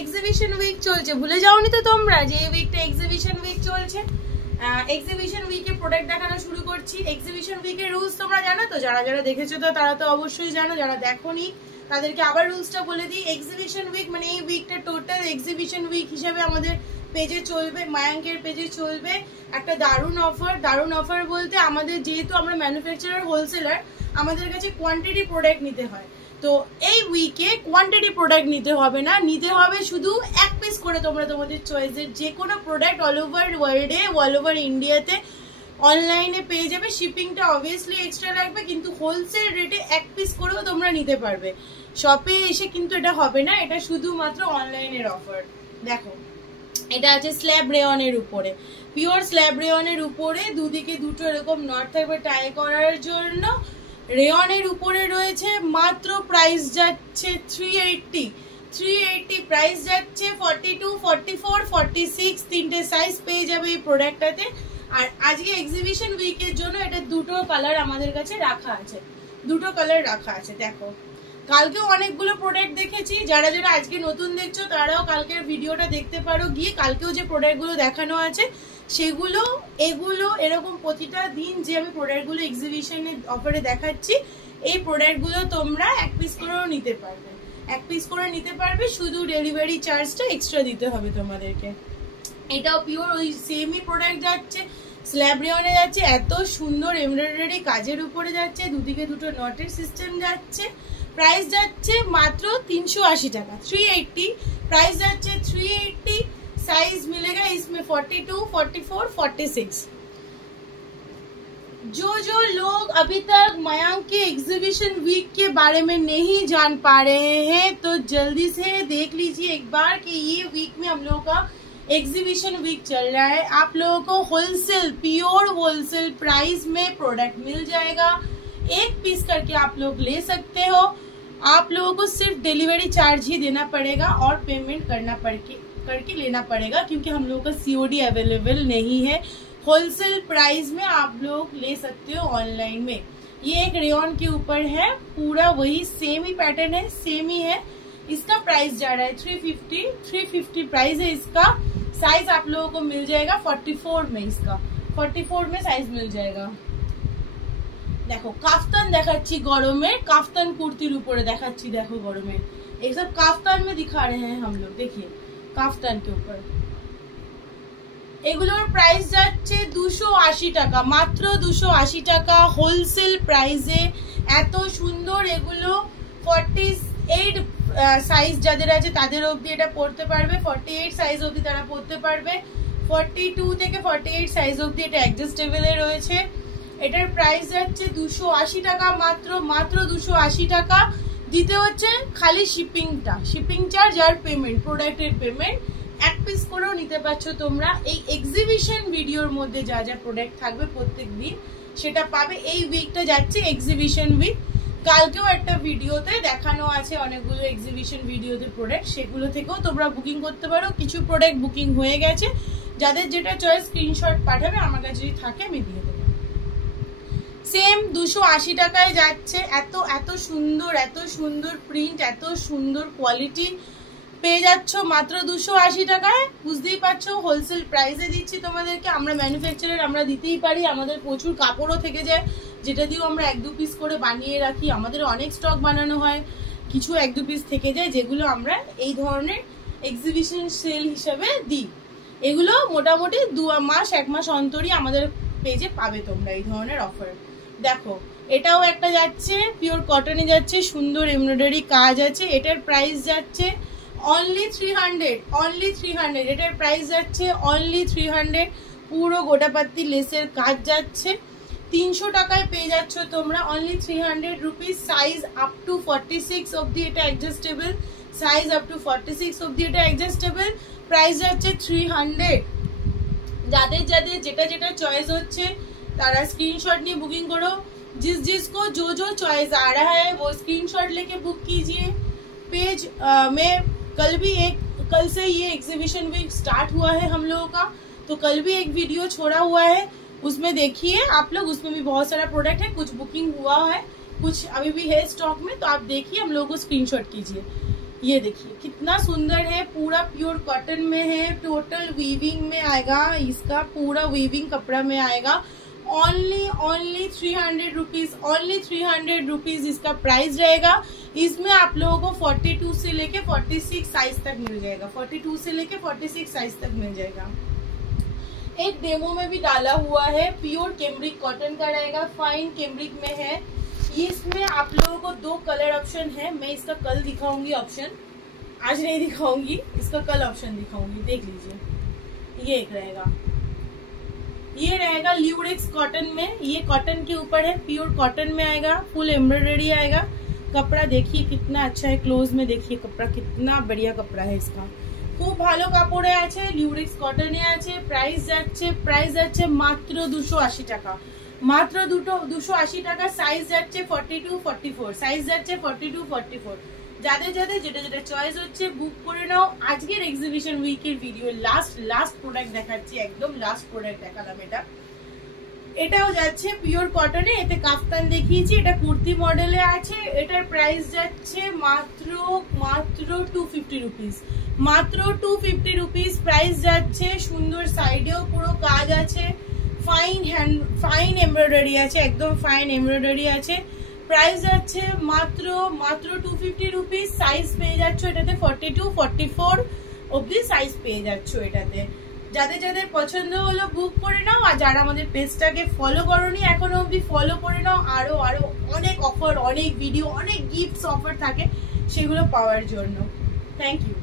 Exhibition week চলছে, ভুলে যাওনি তো তোমরা যে এই উইকটা এক্সিবিশন উইক চলছে। এক্সিবিশন উইকে প্রোডাক্ট দেখানো শুরু করছি। এক্সিবিশন উইকের রুলস তোমরা জানো তো, যারা যারা দেখেছো তো তারা তো অবশ্যই জানো, যারা দেখোনি তাদেরকে আবার রুলসটা বলে দিই। এক্সিবিশন উইক মানে এই উইকটা টোটাল এক্সিবিশন উইক হিসাবে আমাদের পেজে চলবে, মায়াঙ্কের পেজে চলবে একটা দারুণ অফার। দারুণ অফার বলতে আমাদের যেহেতু আমরা ম্যানুফ্যাকচারার হোলসেলার, আমাদের কাছে কোয়ান্টিটি প্রোডাক্ট নিতে হয়। তো এই উইকে কোয়ান্টিটি প্রোডাক্ট নিতে হবে না, নিতে হবে শুধু এক পিস করে তোমরা তোমাদের চয়েসের যে কোনো প্রোডাক্ট অল ওভার ওয়ার্ল্ডে, অল ওভার ইন্ডিয়াতে অনলাইনে পেয়ে যাবে। শিপিংটা অবভিয়াসলি এক্সট্রা লাগবে, কিন্তু হোলসেল রেটে এক পিস করেও তোমরা নিতে পারবে। শপে এসে কিন্তু এটা হবে না, এটা শুধুমাত্র অনলাইনের অফার। দেখো এটা আছে স্ল্যাব রেয়নের উপরে, পিওর স্ল্যাব রেয়নের উপরে, দুদিকে দুটো এরকম নট থাকবে টাই করার জন্য। রেয়নের উপরে রয়েছে মাত্র প্রাইস যাচ্ছে 380 প্রাইস যাচ্ছে 42, 44, 46 তিনটে সাইজ পেয়ে যাবে এই প্রোডাক্টটাতে। আর আজকে এক্সিবিশন উইকের জন্য এটা দুটো কালার আমাদের কাছে রাখা আছে, দুটো কালার রাখা আছে। দেখো কালকেও অনেকগুলো প্রোডাক্ট দেখেছি, যারা যারা আজকে নতুন দেখছো তারাও কালকের ভিডিওটা দেখতে পারো গিয়ে। কালকেও যে প্রোডাক্টগুলো দেখানো আছে সেগুলো এগুলো এরকম প্রতিটা দিন যে আমি প্রোডাক্টগুলো এক্সিবিশনের অফারে দেখাচ্ছি, এই প্রোডাক্টগুলো তোমরা এক পিস করেও নিতে পারবে, এক পিস করে নিতে পারবে, শুধু ডেলিভারি চার্জটা এক্সট্রা দিতে হবে তোমাদেরকে। এটাও পিওর ওই সেমই প্রোডাক্ট যাচ্ছে, স্ল্যাব রেয়নে যাচ্ছে, এত সুন্দর এমব্রয়ডারি কাজের উপরে যাচ্ছে, দুদিকে দুটো নটের সিস্টেম যাচ্ছে। প্রাইস যাচ্ছে মাত্র 380 টাকা, 380 प्राइस जाচ্ছে 380। साइज मिलेगा इसमें 42, 44, 46। जो लोग अभी तक मयांक के एग्जीबिशन वीक के बारे में नहीं जान पा रहे हैं तो जल्दी से देख लीजिए एक बार कि ये वीक में हम लोगों का एग्जीबिशन वीक चल रहा है। आप लोगों को होलसेल, प्योर होलसेल प्राइस में प्रोडक्ट मिल जाएगा, एक पीस करके आप लोग ले सकते हो। आप लोगों को सिर्फ डिलीवरी चार्ज ही देना पड़ेगा और पेमेंट करके लेना पड़ेगा, क्योंकि हम लोगों का सीओडी अवेलेबल नहीं है। होलसेल प्राइस में आप लोग ले सकते हो ऑनलाइन में। ये एक रेयन के ऊपर है, पूरा वही सेम ही पैटर्न है, सेम ही है। इसका प्राइस जा रहा है 350 प्राइस है इसका। साइज आप लोगों को मिल जाएगा 44 में, इसका 44 में साइज मिल जाएगा। देखो काफ्तान देखाচ্ছি গরমে, काफ्तान कुर्तीर ऊपर देखाচ্ছি, देखो गरमे ये सब काफ्तान में दिखा रहे हैं हम लोग। देखिए काफ्तान के ऊपर এগুলোর প্রাইস যাচ্ছে 280 টাকা, মাত্র 280 টাকা হোলসেল প্রাইসে। এত সুন্দর এগুলো 48 সাইজ যাদের আছে তাদের অবধি এটা পড়তে পারবে, 48 সাইজ অবধি তারা পড়তে পারবে। 42 থেকে 48 সাইজ অবধি এটা অ্যাডজাস্টেবলে রয়েছে। এটার প্রাইস যাচ্ছে 280 টাকা, মাত্র 280 টাকা। দিতে হচ্ছে খালি শিপিংটা, শিপিং চার্জ আর পেমেন্ট, প্রোডাক্টের পেমেন্ট। এক পিস করেও নিতে পারছো তোমরা। এই এক্সিবিশন ভিডিওর মধ্যে যা যা প্রোডাক্ট থাকবে প্রত্যেক দিন সেটা পাবে। এই উইকটা যাচ্ছে এক্সিবিশন উইক। কালকেও একটা ভিডিওতে দেখানো আছে অনেকগুলো এক্সিবিশন ভিডিওতে প্রোডাক্ট, সেগুলো থেকেও তোমরা বুকিং করতে পারো। কিছু প্রোডাক্ট বুকিং হয়ে গেছে, যাদের যেটা চয়েস স্ক্রিনশট পাঠাবে, আমার কাছে যদি থাকে আমি দিয়ে দেবো। সেম 280 টাকায় যাচ্ছে। এত সুন্দর প্রিন্ট, এত সুন্দর কোয়ালিটি পেয়ে যাচ্ছ মাত্র 280 টাকায়। বুঝতেই পারছো হোলসেল প্রাইসে দিচ্ছি তোমাদেরকে। আমরা ম্যানুফ্যাকচারার, আমরা দিতেই পারি, আমাদের প্রচুর কাপড়ও থেকে যায় যেটা দিয়েও আমরা 1-2 পিস করে বানিয়ে রাখি। আমাদের অনেক স্টক বানানো হয়, কিছু 1-2 পিস থেকে যায় যেগুলো আমরা এই ধরনের এক্সিবিশন সেল হিসাবে দিই। এগুলো মোটামুটি 1 মাস অন্তরই আমাদের পেজে পাবে তোমরা এই ধরনের অফার। দেখো এটাও একটা যাচ্ছে, পিওর কটনে যাচ্ছে, সুন্দর এমব্রয়ডারি কাজ আছে। এটার প্রাইস যাচ্ছে অনলি 300। এটার প্রাইস যাচ্ছে অনলি 300। পুরো গোটাপাত্তি লেসের কাজ যাচ্ছে। 300 টাকায় পেয়ে যাচ্ছ তোমরা only 300 rupees. Size up to 46 অবধি এটা অ্যাডজাস্টেবল, সাইজ আপ টু 46 অবধি এটা অ্যাডজাস্টেবল। প্রাইস যাচ্ছে 300। যাদের যেটা चॉइस হচ্ছে तारा स्क्रीनशॉट नहीं बुकिंग करो। जिसको जो चॉइस आ रहा है वो स्क्रीनशॉट लेके बुक कीजिए। पेज में कल से ये एग्जीबिशन वीक स्टार्ट हुआ है हम लोगों का, तो कल भी एक वीडियो छोड़ा हुआ है, उसमें देखिए आप लोग। उसमें भी बहुत सारा प्रोडक्ट है, कुछ बुकिंग हुआ है, कुछ अभी भी है स्टॉक में, तो आप देखिए, हम लोगों को स्क्रीनशॉट कीजिए। ये देखिए कितना सुंदर है, पूरा प्योर कॉटन में है, टोटल वीविंग में आएगा, इसका पूरा वीविंग कपड़ा में आएगा। ओनली 300 रुपीज, ओनली 300 रुपीज इसका प्राइस रहेगा। इसमें आप लोगों को 42 से लेके 46 साइज तक मिल जाएगा, 42 से लेके 46 साइज तक मिल जाएगा। एक डेमो में भी डाला हुआ है, प्योर कैमरिक कॉटन का रहेगा, फाइन कैमरिक में है। इसमें आप लोगों को 2 कलर ऑप्शन है, मैं इसका कल दिखाऊंगी ऑप्शन, आज नहीं दिखाऊंगी, इसका कल ऑप्शन दिखाऊंगी, देख लीजिए। ये एक रहेगा, ये रहेगा ल्यूडेक्स कॉटन में, ये कॉटन के ऊपर है, प्योर कॉटन में आएगा, फुल एम्ब्रॉयडरी आएगा। कपड़ा देखिए कितना अच्छा है, क्लोज में देखिए कपड़ा कितना बढ़िया कपड़ा है इसका, খুব ভালো কাপড়ে আছে, লিউরেক্স কটনে আছে। প্রাইস যাচ্ছে মাত্র 280 টাকা, মাত্র 280 টাকা। সাইজ যাচ্ছে 42 44, সাইজ যাচ্ছে 42 44। যাদের যাদের যেটা চয়েস হচ্ছে বুক করে নাও। আজকের এক্সিবিশন উইকের ভিডিও লাস্ট প্রোডাক্ট দেখাচ্ছি, একদম লাস্ট প্রোডাক্ট দেখালাম এটা। এটাও যাচ্ছে পিওর কটনে, এতে কাফতান দেখিয়েছি, এটা কুর্তি মডেলে আছে। এটার প্রাইস যাচ্ছে মাত্র 250 রুপিস, মাত্র 250 রুপিস প্রাইস যাচ্ছে। সুন্দর সাইডেও পুরো কাজ আছে, ফাইন এমব্রয়ডারি আছে, একদম ফাইন এমব্রয়ডারি আছে। প্রাইস যাচ্ছে মাত্র 250 রুপিস। সাইজ পেয়ে যাচ্ছ এটাতে 42 44 অবধি সাইজ পেয়ে যাচ্ছ এটাতে। যাদের যাদের পছন্দ হলো বুক করে নাও, আর যারা আমাদের পেজটাকে ফলো করোনি এখনো অবধি ফলো করে নাও। আরো অনেক অফার, অনেক ভিডিও, অনেক গিফটস অফার থাকে সেগুলো পাওয়ার জন্য। Thank you.